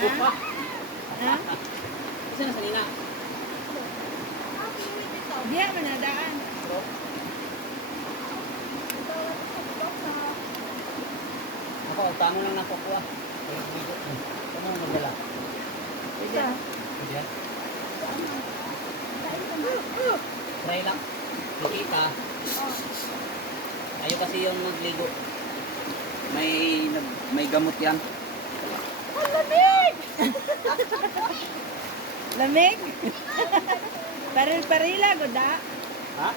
Ha? Ha? Kasi nasa nina. Diya man nadaan. Ako, tamo lang na po ko ah. Ano ang magdala? Ida. Pwede yan? Try lang. Nakita. Ayaw kasi yung magligo. May gamot yan. Lamig! Lamig? Paril-parila, goda. Ha?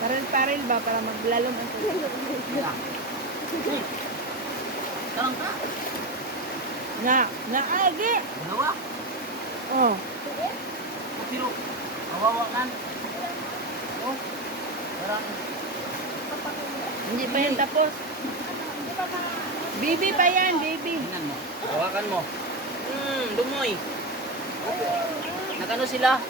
Paril-paril ba para maglalom ang tubig? Tanong ka? Naagi. Dalawa? Oh. Pero, kawawa kan. Oh, parang Hindi pa yan tapos. Baby pa yan, baby. tingnan mo. Hawakan mo. Dumoy. Nakano sila?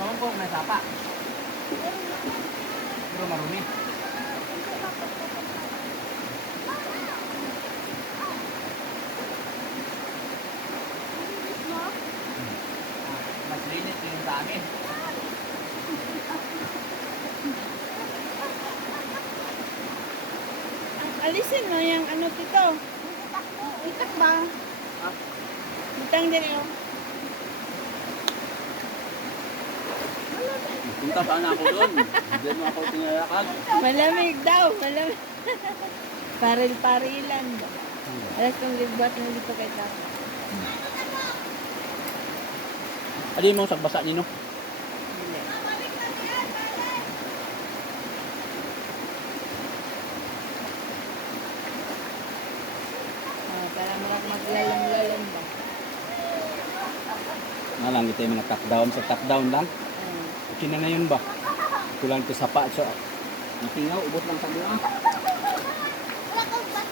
Saan po may sapa? Pero marumi. Mas linis yung sa amin. Alisin mo yung ano tito. Itak ba? Ha? Itang din oh. Punta sana ako doon. Diyan mo ako tinalakad. Malamig daw, malamig. Paril-parilan ba? Alas kong ligbat na dito kay Tata. Adi mo sagbasa nino. Hindi. Para maglalong-lalong ba? Nalang kita yung mga top-down sa top-down lang. Okay na ngayon ba? Kulang to sapa. So, matingaw, ubot lang sa bunga.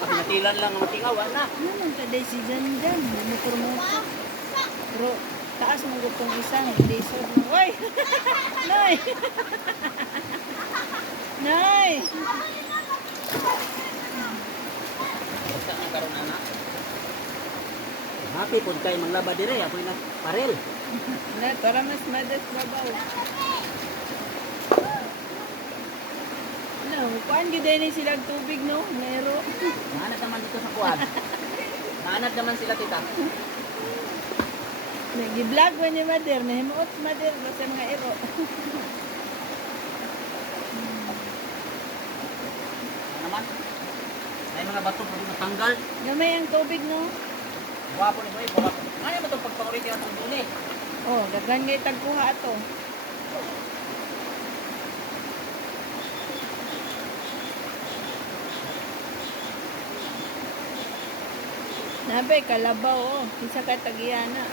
Pag natilan lang ang matingaw, wala. Ano nang kaday si Janjan? Motor mo. Pero taas mo gutong isang. Hindi sod mo. Uy! Nay! Nay! Basta na karoon na. Happy po kayo manglaba dire. Ako yung parel. Na, para mas madas babaw. Ano, kuan gid ni sila tubig no, nero. Nahanap naman dito sa kuwan. Nahanap naman sila tita. Nagi-vlog man ni Mader, nahimuot Mader basta mga ero. Ano naman? May mga bato pwede matanggal. Gamay ang tubig no. Guwapo ni Boy. Guwapo. Ano ba itong pagpanguliti ang tungdun eh? Oh, daghan ngay tagkuha ato. Nabe kalabaw oh, isa ka tagiyana.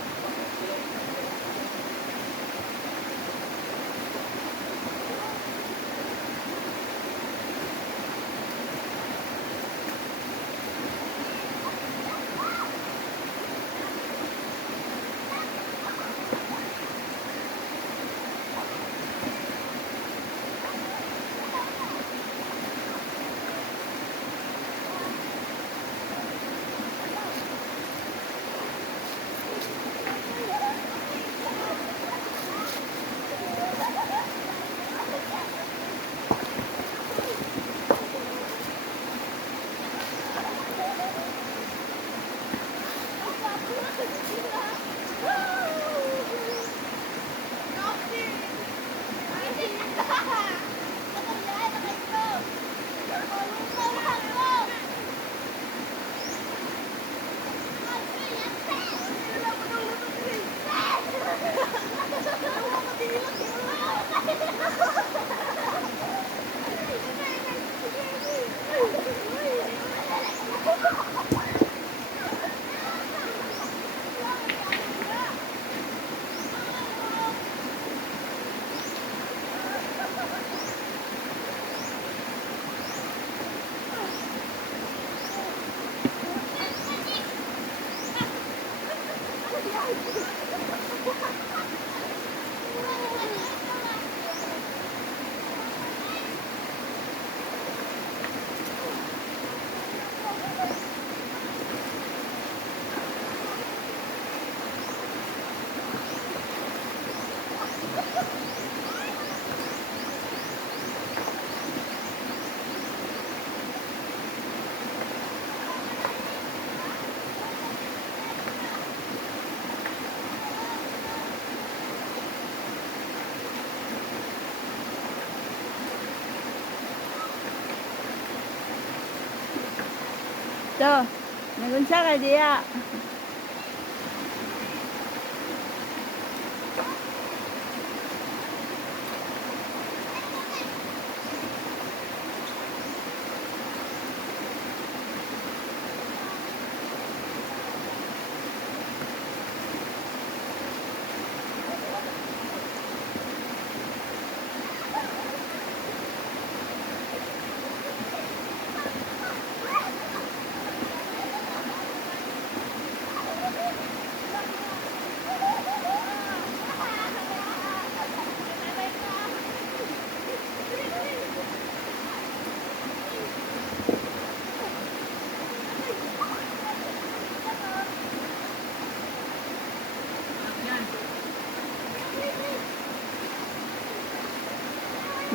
To, nagunsa ka diya.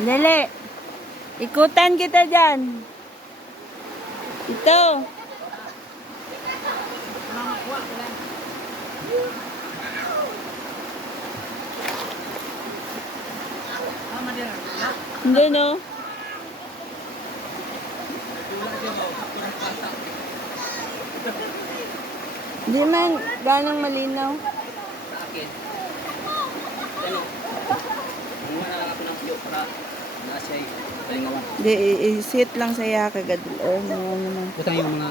Dali. Ikutan kita dyan. Ito. Hindi no. Hindi man ganang malinaw. Sa akin. Ano? Kung wala ako ng video para nasa talingawan. Di, i-sit lang saya kagad. Or naman. Butang yung mga...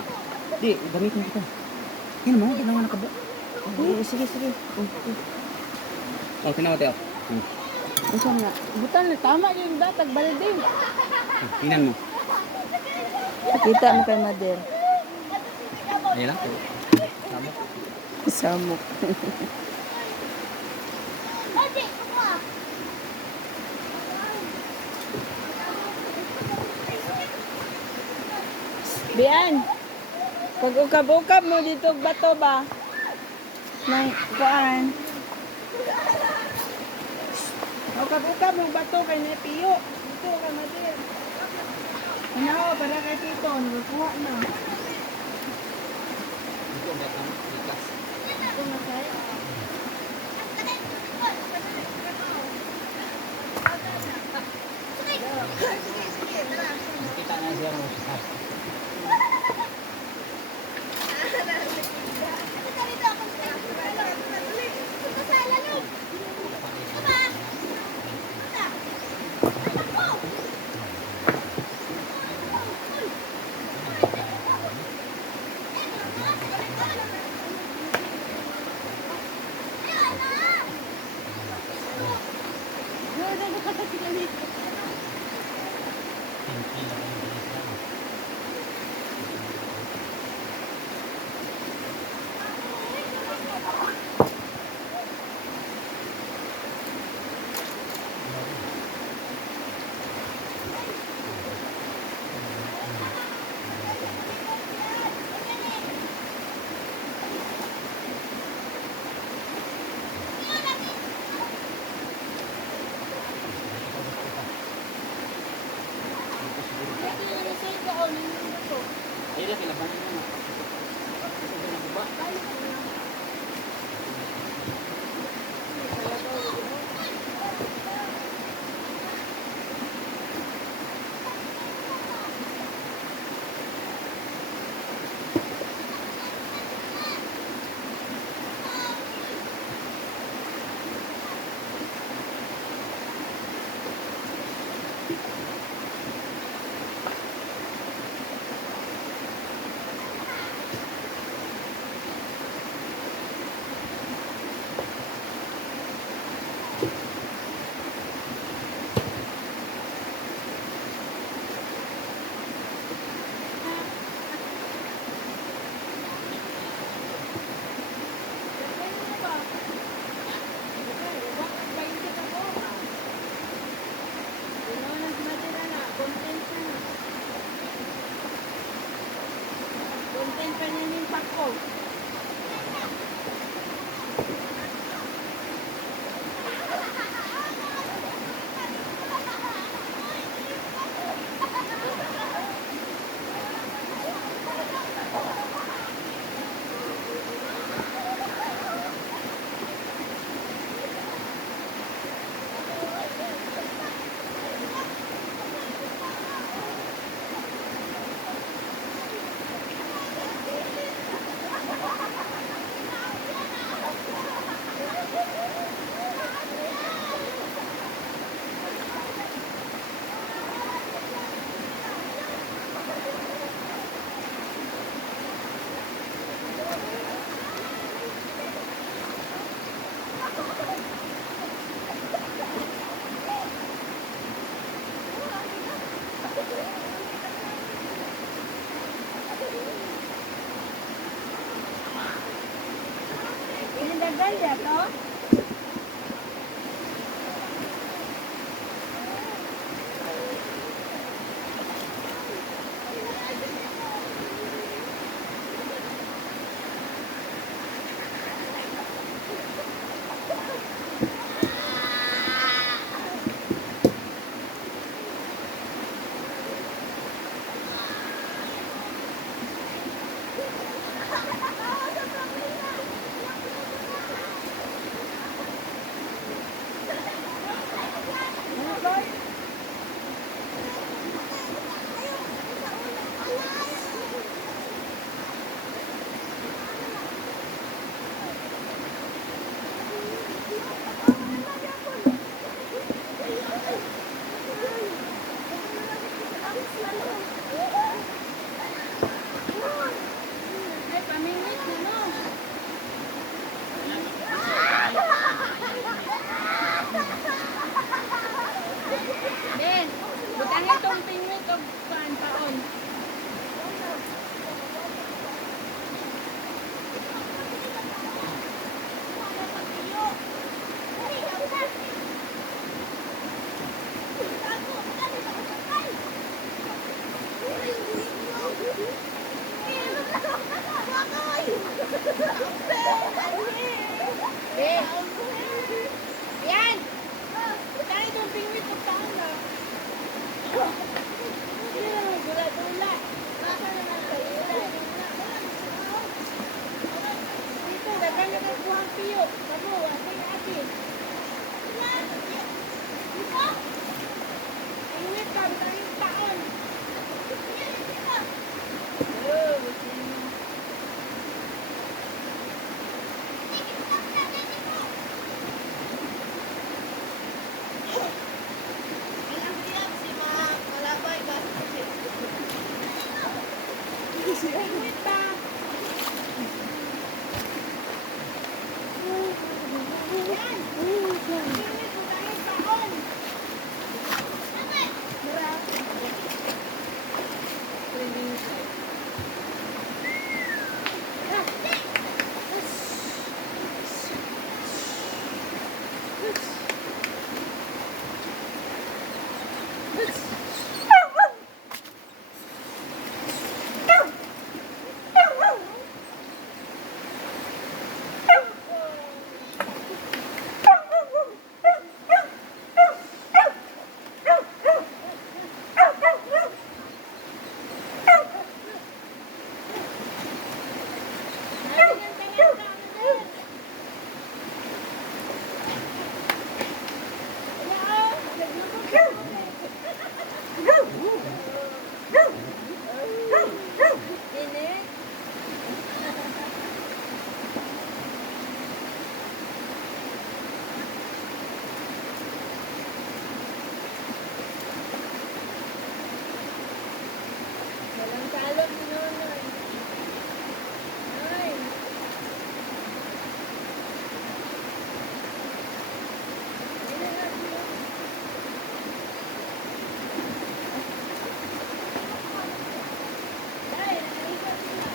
Di, gamitin kita. Yan mo, ginawa na kabo. Sige, sige. Oh, tinawa tayo. Usan nga. Butan na, tama yung datag, balik din. Hinan mo. Kita mo kay Mader. Ayan lang. Tama. Samok. Bian, pag ukab-ukab mo dito bato ba? May kuan. Ukab-ukab mo bato kay Nepiyo. Dito ka Mader. Ano, para kay Tito, nagkuha na. Ito, batang likas. Ito na tayo. Kita na siya mo. Ayun lang, kilabanin mo na. Ito na ba? Content pa niya yung pako. Dalia to? Ano ba? Ay, pamingit na no. Ben, butang itong pingwit o paan taon. Ben, yan! Butang itong pingwit o paan na. Gula-gula. Dito, dagan na kay buhang piyo. Kamu, asay atin. Pingwit ka, butang yung taon. Oh, pingwit ba? Yan! Pingwit, butang yung taon. Mura. Trending site. Walang salot si Nonoy. Ay. Ayun na siya. Ay, nakalipat sila.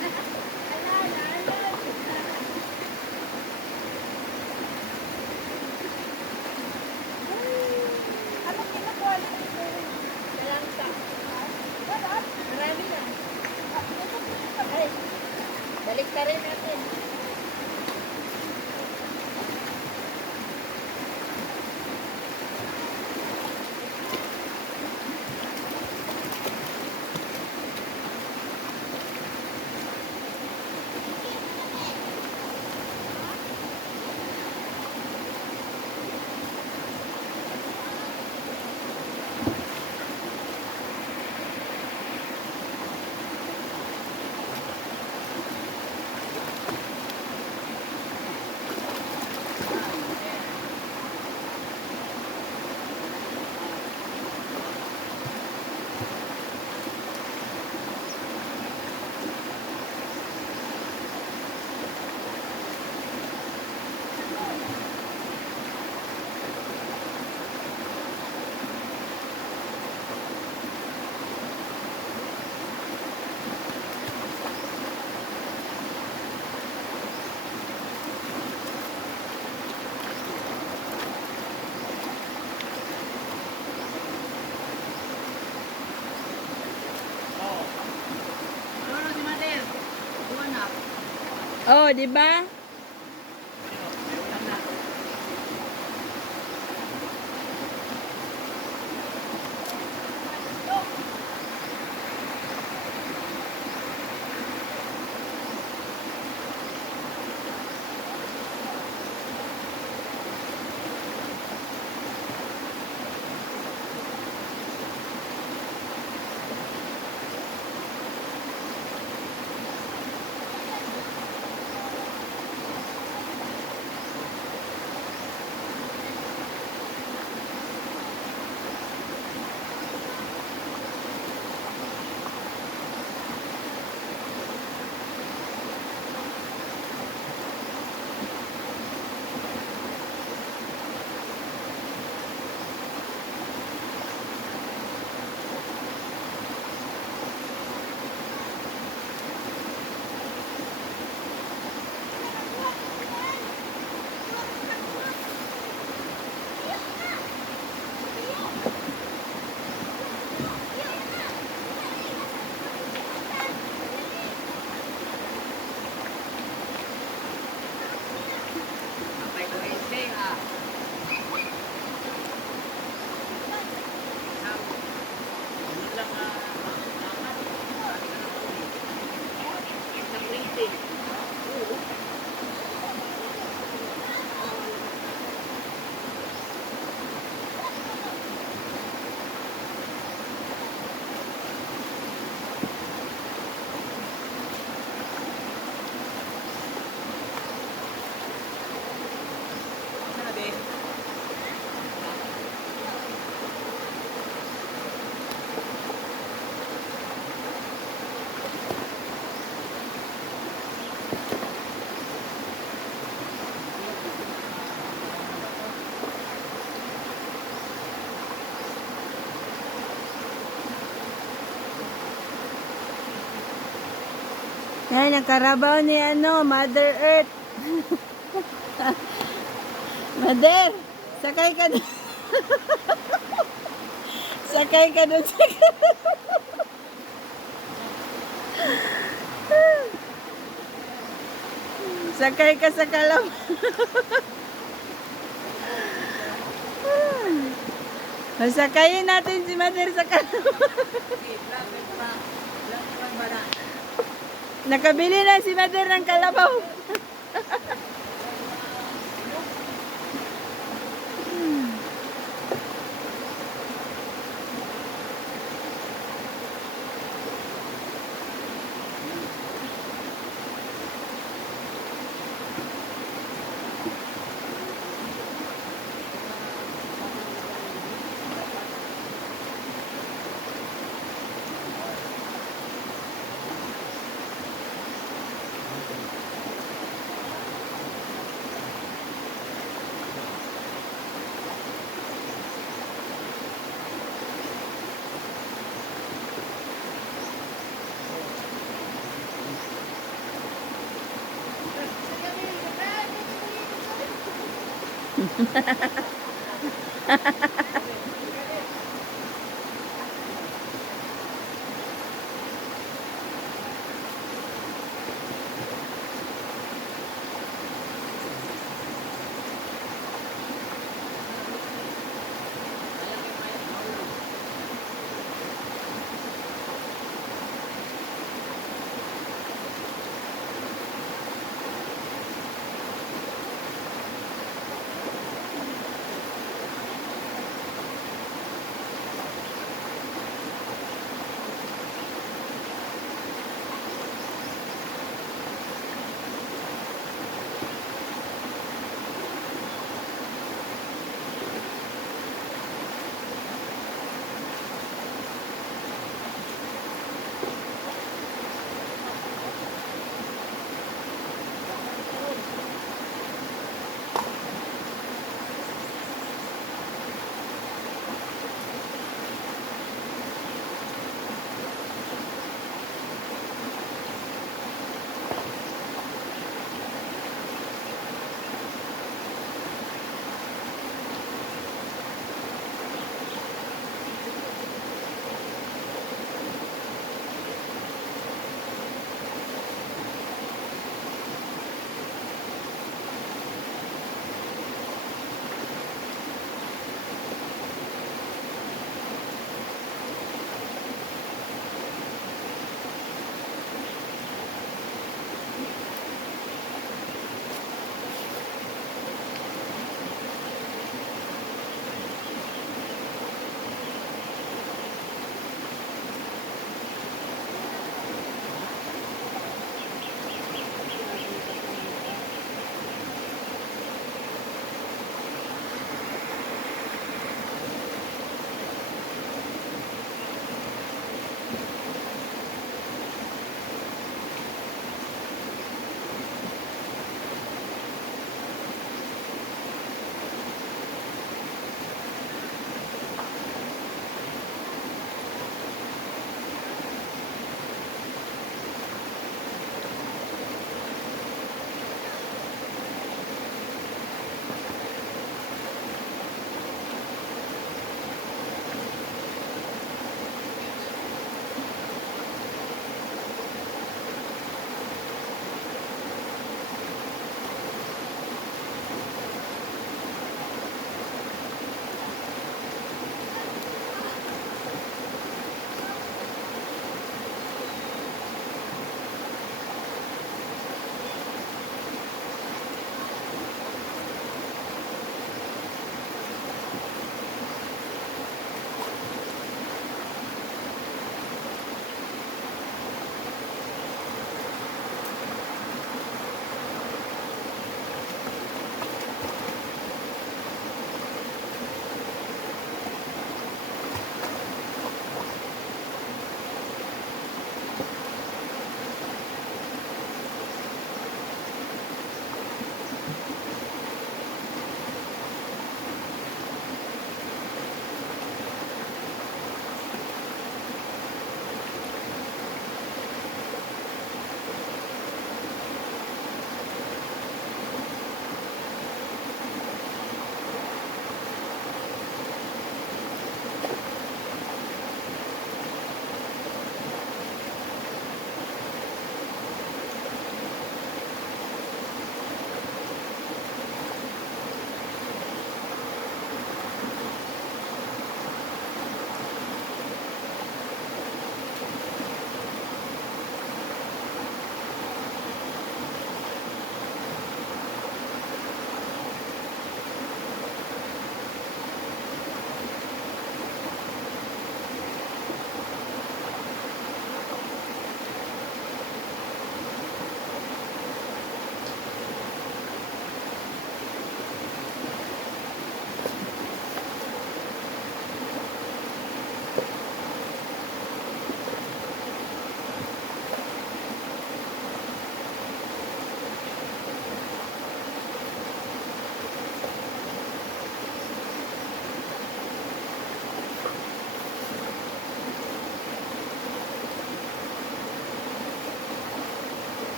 Ala, ala. Oh, di ba? Yan, ang karabaw ni Mother Earth. Mother, sakay ka dun. Sakay ka dun. Sakay ka sa kalaw. Sakayin natin si Mother sa kalaw. Nakabili na si Mother ng kalabaw.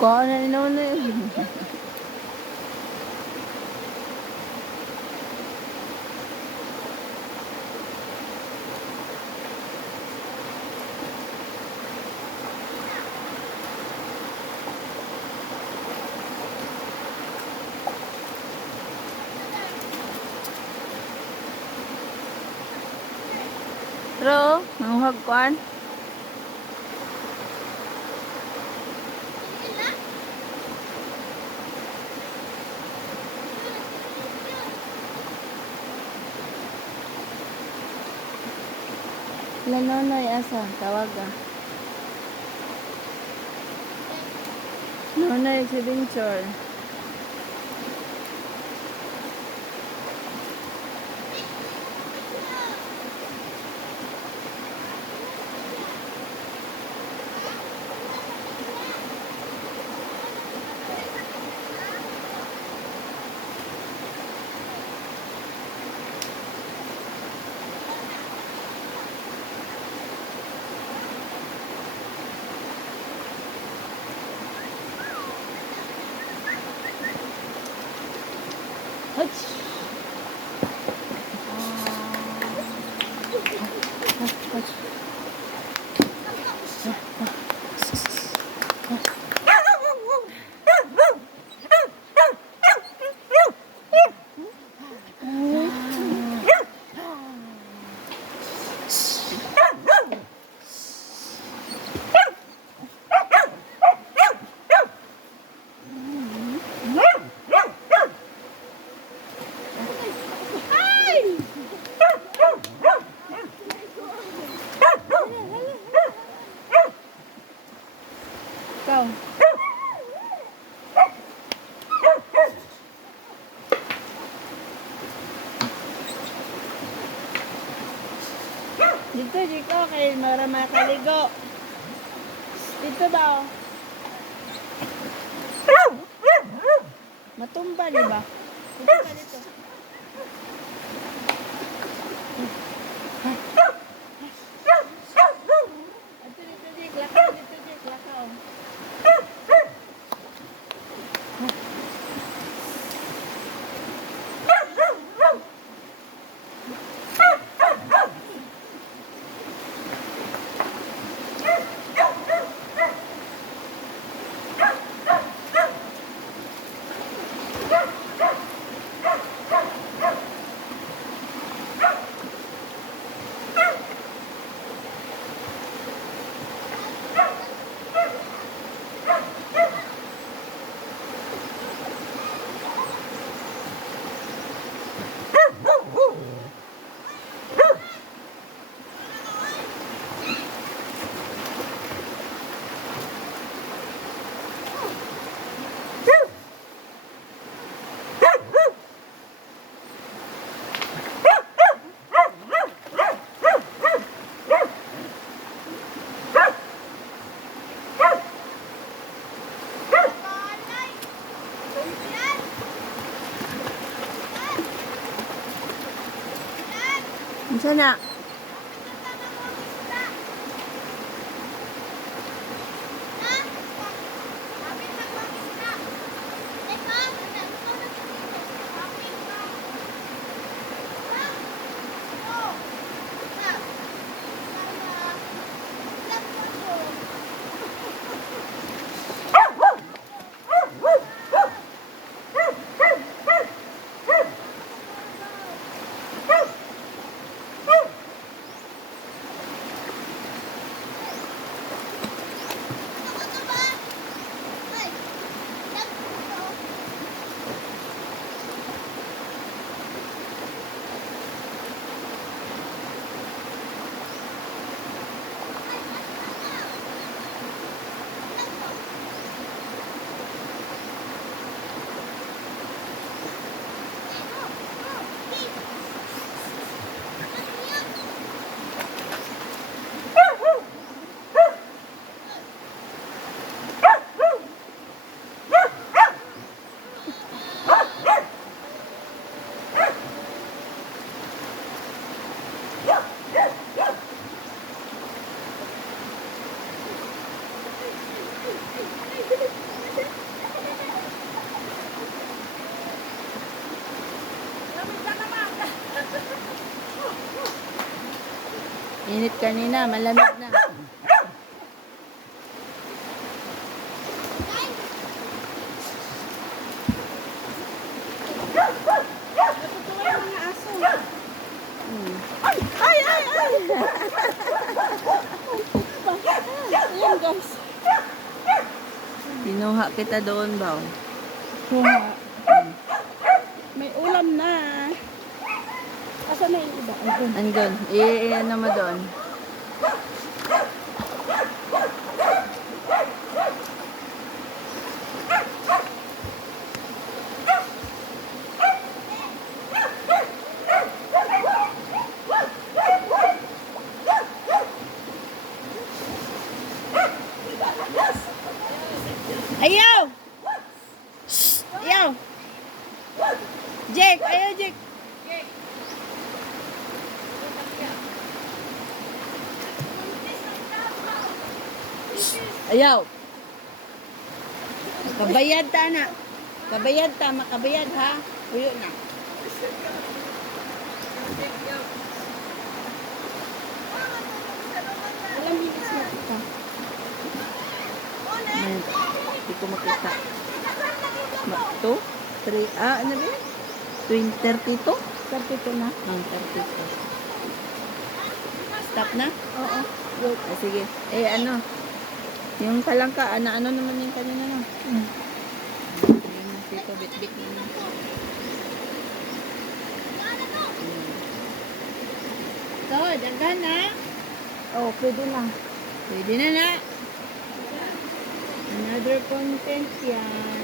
Kuha na ni Nonoy. Ro, nanguhag kuan. La Nonoy asa, tawag ah. Nonoy si Vincor. Hach! Hach! Ikaw. Dito kay mara makaligo. Dito ba? Matumba di ba? Dito ka dito. Dito dik lakaw, dito dik lakaw. Sana. Init kanina, malamig na. Natutuwa yung mga aso. Ay, ay, ay! Ayan guys. Pinuha kita doon ba? Kuha. May ulam na. Asa na yung iba? Ayun. Andun. Ano mo doon? Ayaw! Shh! Ayaw! Jake! Ayaw, Jake! Ayaw! Kabayad ta na. Kabayad ta, makabayad ha. Uyo na. Ilang minutes na ito? Hindi ko makita. 2, 3, ano ba? 32? 32 na. Ang 32. Stop na? Oo. Ah, sige. Ano? Yung talangka, ano naman yung kanina na? Dito, bit-bit na. So, daghan na. Oh, pwede na. Pwede na na. Another content yan.